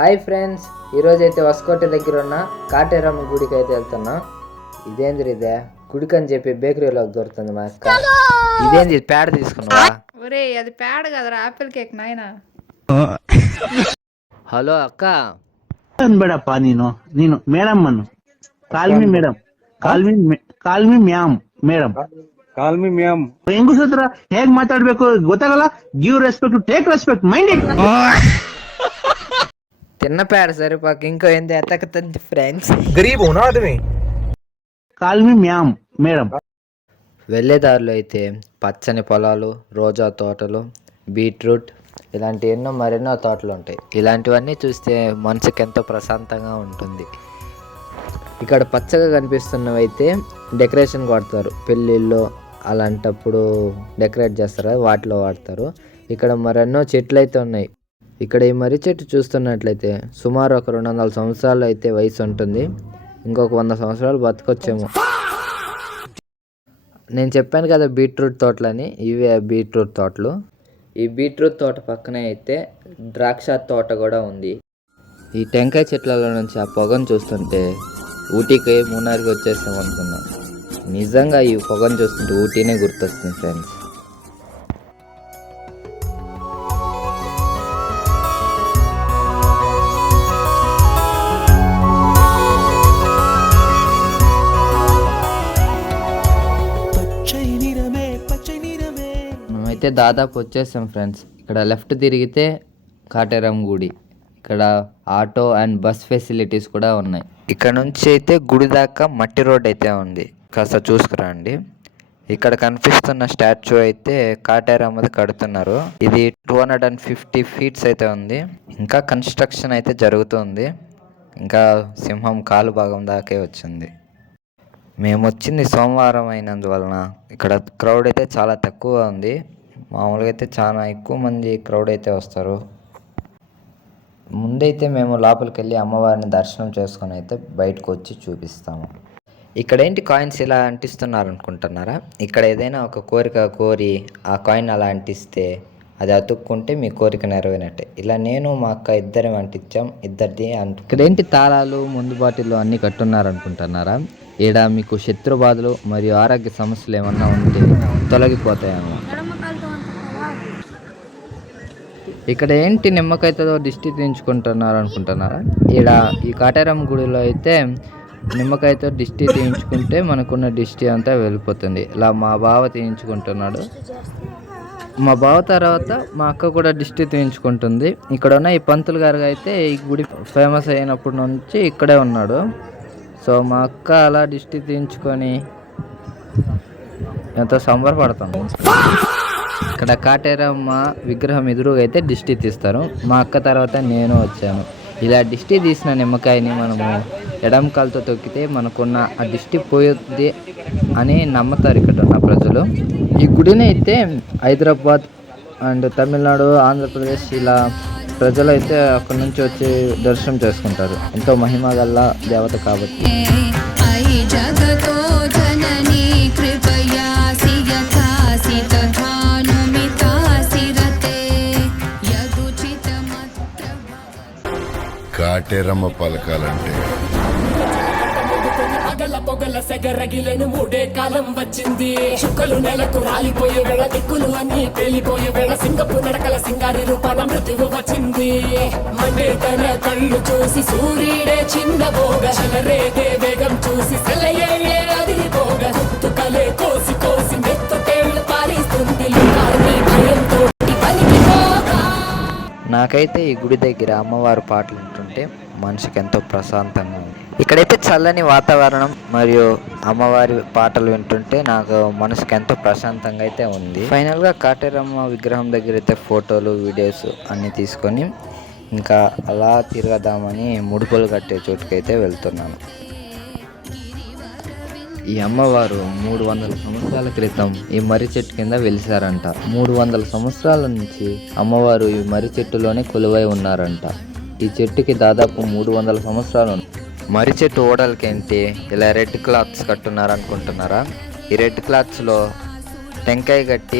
Hi friends, ఈరోజు అయితే వస్కోట దగ్గర ఉన్న కాటేరమ్మ గుడికి అయితే వెళ్తున్నా. ఇదేంది ఇదే గుడికి అని చెప్పి బేకరీలో దొరుకుతుంది మా అక్క. ఇదేంది పేడ తీసుకున్నా? ఒరే అది పేడ కదరా, ఆపిల్ కేక్ నాయనా. హలో అక్క. ಬೇಡಪ್ಪ ನೀನು ಮೇಡಮ್ ಅನ್ನು call me madam call me ma'am madam call me ma'am ಹೆಂಗಸ ಹತ್ರ ಹೇಗ್ ಮಾತಾಡ್ಬೇಕು ಗೊತ್ತಾಗಲ್ಲ. Give respect, take respect, mind it. తిన్న పేడ సరిపోక ఇంకో ఏంది ఎతకుతుంది ఫ్రెండ్స్. గరీబ్ హోనా ఆదమి. Call me ma'am madam. వెళ్ళేదారిలో అయితే పచ్చని పొలాలు, రోజా తోటలు, బీట్రూట్ ఇలాంటి మరెన్నో తోటలు ఉంటాయి. ఇలాంటివన్నీ చూస్తే మనసుకి ఎంతో ప్రశాంతంగా ఉంటుంది. ఇక్కడ పచ్చగా కనిపిస్తున్నవి అయితే డెకరేషన్ వాడతారు, పెళ్ళిళ్ళు అలాంటప్పుడు డెకరేట్ చేస్తారు, వాటిలో వాడతారు. ఇక్కడ మరెన్నో చెట్లు అయితే ఉన్నాయి. ఇక్కడ ఈ మర్రి చెట్టు చూస్తున్నట్లయితే సుమారు ఒక 200 సంవత్సరాలు అయితే వయసు ఉంటుంది. ఇంకొక 100 సంవత్సరాలు బతకొచ్చేమో. నేను చెప్పాను కదా బీట్రూట్ తోటలని, ఇవే బీట్రూట్ తోటలు. ఈ బీట్రూట్ తోట పక్కనే అయితే ద్రాక్ష తోట కూడా ఉంది. ఈ టెంకాయ చెట్లలో నుంచి ఆ పొగను చూస్తుంటే ఊటీకి మూనార్కి వచ్చేస్తాం అనుకున్నాం. నిజంగా ఈ పొగను చూస్తుంటే ఊటీనే గుర్తొస్తుంది ఫ్రెండ్స్. అయితే దాదాపు వచ్చేసాం ఫ్రెండ్స్. ఇక్కడ లెఫ్ట్ తిరిగితే కాటేరమ్మ గుడి. ఇక్కడ ఆటో అండ్ బస్ ఫెసిలిటీస్ కూడా ఉన్నాయి. ఇక్కడ నుంచి అయితే గుడి దాకా మట్టి రోడ్ అయితే ఉంది, కాస్త చూసుకురండి. ఇక్కడ కనిపిస్తున్న స్టాచ్యూ అయితే కాటేరమ్మది కడుతున్నారు. ఇది 250 ఫీట్స్ అయితే ఉంది. ఇంకా కన్స్ట్రక్షన్ అయితే జరుగుతుంది. ఇంకా సింహం కాలు భాగం దాకే వచ్చింది. మేము వచ్చింది సోమవారం అయినందువలన ఇక్కడ క్రౌడ్ అయితే చాలా తక్కువ ఉంది. మామూలుగా అయితే చాలా ఎక్కువ మంది క్రౌడ్ అయితే వస్తారు. ముందైతే మేము లోపలికి వెళ్ళి అమ్మవారిని దర్శనం చేసుకొని అయితే బయటకు వచ్చి చూపిస్తాము. ఇక్కడ ఏంటి కాయిన్స్ ఇలా అంటిస్తున్నారు అనుకుంటున్నారా? ఇక్కడ ఏదైనా ఒక కోరిక కోరి ఆ కాయిన్ అలా అంటిస్తే అది అతుక్కుంటే మీ కోరిక నెరవేరినట్టే. ఇలా నేను మా అక్క ఇద్దరం అంటించాం. ఇద్దరిది ఇక్కడ ఏంటి తాళాలు ముందు బాటిల్లో అన్నీ కట్టున్నారు అనుకుంటున్నారా? ఈడ మీకు శత్రు బాధలు మరియు ఆరోగ్య సమస్యలు ఏమన్నా ఉంటే తొలగిపోతాయన్నమాట. ఇక్కడ ఏంటి నిమ్మకాయతో దిష్టి తీయించుకుంటున్నారు అనుకుంటున్నారా? ఈడ ఈ కాటేరమ్మ గుడిలో అయితే నిమ్మకాయతో దిష్టి తీయించుకుంటే మనకున్న దిష్టి అంతా వెళ్ళిపోతుంది. ఇలా మా బావ తీయించుకుంటున్నాడు. మా బావ తర్వాత మా అక్క కూడా దిష్టి తీయించుకుంటుంది. ఇక్కడ ఉన్న ఈ పంతులు గారు అయితే ఈ గుడి ఫేమస్ అయినప్పటి నుంచి ఇక్కడే ఉన్నాడు. సో మా అక్క అలా దిష్టి తీయించుకొని ఎంతో సంబరపడతాము. ఇక్కడ కాటేరమ్మ విగ్రహం ఎదురుగా అయితే దిష్టి తీస్తారు. మా అక్క తర్వాత నేను వచ్చాను. ఇలా దిష్టి తీసిన నిమ్మకాయని మనము ఎడమకాలతో తొక్కితే మనకున్న ఆ దిష్టి పోయింది అని నమ్ముతారు ఇక్కడ ఉన్న ప్రజలు. ఈ గుడిని అయితే హైదరాబాద్ అండ్ తమిళనాడు, ఆంధ్రప్రదేశ్ ఇలా ప్రజలు అయితే అక్కడి నుంచి వచ్చి దర్శనం చేసుకుంటారు. ఎంతో మహిమ గల దేవత కాబట్టి. కాటేరమ్మ పలకాలంటే పొగల సెగరగిలను మూడే కాలం వచ్చింది. చుక్కలు నెలకు రాలిపోయే వేళ, దిక్కులు అన్ని పేలిపోయే వేళ, సింగపు నడకల సింగారి రూపాన మృత్యువు వచ్చింది. మండే తన కళ్ళు చూసి సూర్యుడే చిన్నబోగ, చలరేగే వేగం చూసి సెలయే అదిరిపోగ, తుకలే కోసి కోసి మెత్తుకేళ్లు పారిస్తుంది. భయంతో నాకైతే ఈ గుడి దగ్గర అమ్మవారి పాటలు వింటుంటే మనసుకి ఎంతో ప్రశాంతంగా ఉంది. ఇక్కడైతే చల్లని వాతావరణం మరియు అమ్మవారి పాటలు వింటుంటే నాకు మనసుకి ఎంతో ప్రశాంతంగా అయితే ఉంది. ఫైనల్గా కాటేరమ్మ విగ్రహం దగ్గర అయితే ఫోటోలు, వీడియోస్ అన్నీ తీసుకొని ఇంకా అలా తిరగదామని ముడుపులు కట్టే చోటుకైతే వెళ్తున్నాను. ఈ అమ్మవారు 300 సంవత్సరాల క్రితం ఈ మర్రి చెట్టు కింద వెలిసారంట. 300 సంవత్సరాల నుంచి అమ్మవారు ఈ మర్రి చెట్టులోనే కొలువై ఉన్నారంట. ఈ చెట్టుకి దాదాపు 300 సంవత్సరాలు. మర్రి చెట్టు ఓడలకేంటి ఇలా రెడ్ క్లాత్స్ కట్టున్నారు అనుకుంటున్నారా? ఈ రెడ్ క్లాత్స్లో టెంకాయ కట్టి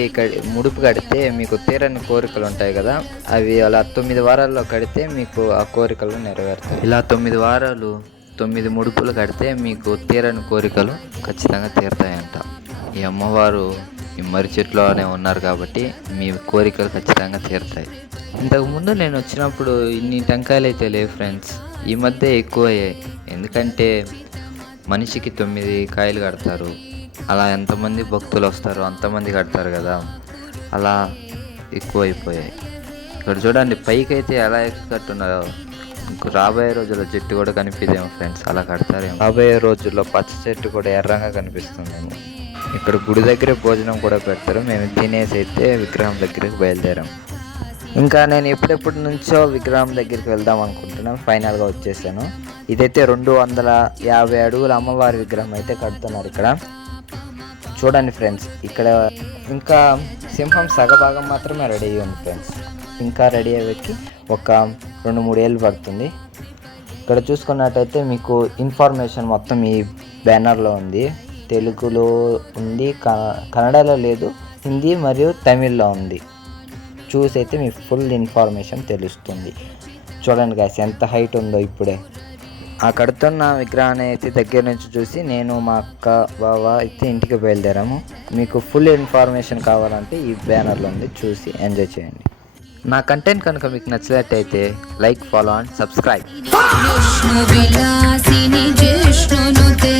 ముడుపు కడితే మీకు తీరని కోరికలు ఉంటాయి కదా, అవి అలా 9 వారాల్లో కడితే మీకు ఆ కోరికలు నెరవేరుతాయి. ఇలా 9 వారాలు 9 ముడుపులు కడితే మీకు తీరని కోరికలు ఖచ్చితంగా తీరుతాయంట. ఈ అమ్మవారు ఈ మర్రి చెట్లోనే ఉన్నారు కాబట్టి మీ కోరికలు ఖచ్చితంగా తీరుతాయి. ఇంతకుముందు నేను వచ్చినప్పుడు ఇన్ని టెంకాయలు అయితే లేవు ఫ్రెండ్స్, ఈ మధ్య ఎక్కువయ్యాయి. ఎందుకంటే మనిషికి 9 కాయలు కడతారు, అలా ఎంతమంది భక్తులు వస్తారో అంతమంది కడతారు కదా, అలా ఎక్కువైపోయాయి. ఇక్కడ చూడండి పైకి అయితే ఎలా కట్టున్నారో, ఇంకో రాబోయే రోజుల్లో చెట్టు కూడా కనిపిదేమో ఫ్రెండ్స్, అలా కడతారేమో. రాబోయే రోజుల్లో పచ్చ చెట్టు కూడా ఎర్రంగా కనిపిస్తుందేమో. ఇక్కడ గుడి దగ్గరే భోజనం కూడా పెడతారు. మేము తినేసి అయితే విగ్రహం దగ్గరికి బయలుదేరాం. ఇంకా నేను ఎప్పుడెప్పటి నుంచో విగ్రహం దగ్గరికి వెళ్దాం అనుకుంటున్నాను, ఫైనల్గా వచ్చేసాను. ఇదైతే 250 అడుగుల అమ్మవారి విగ్రహం అయితే కడుతున్నారు ఇక్కడ. చూడండి ఫ్రెండ్స్, ఇక్కడ ఇంకా సింహం సగభాగం మాత్రమే రెడీ అయ్యి ఉంది ఫ్రెండ్స్. ఇంకా రెడీ అయ్యేకి ఒక 2-3 ఏళ్ళు పడుతుంది. ఇక్కడ చూసుకున్నట్టయితే మీకు ఇన్ఫర్మేషన్ మొత్తం ఈ బ్యానర్లో ఉంది. తెలుగులో ఉంది, కన్నడలో లేదు, హిందీ మరియు తమిళ్లో ఉంది. చూసి అయితే మీకు ఫుల్ ఇన్ఫర్మేషన్ తెలుస్తుంది. చూడండి గాయ్స్ ఎంత హైట్ ఉందో ఇప్పుడే. ఆ కడుతున్న విగ్రహాన్ని అయితే దగ్గర నుంచి చూసి నేను మా అక్క బావ అయితే ఇంటికి బయలుదేరాము. మీకు ఫుల్ ఇన్ఫర్మేషన్ కావాలంటే ఈ బ్యానర్లో ఉంది, చూసి ఎంజాయ్ చేయండి. నా కంటెంట్ కనుక మీకు నచ్చినట్టయితే like, follow and subscribe. Vishnu విలాసిని జిష్ణునుతే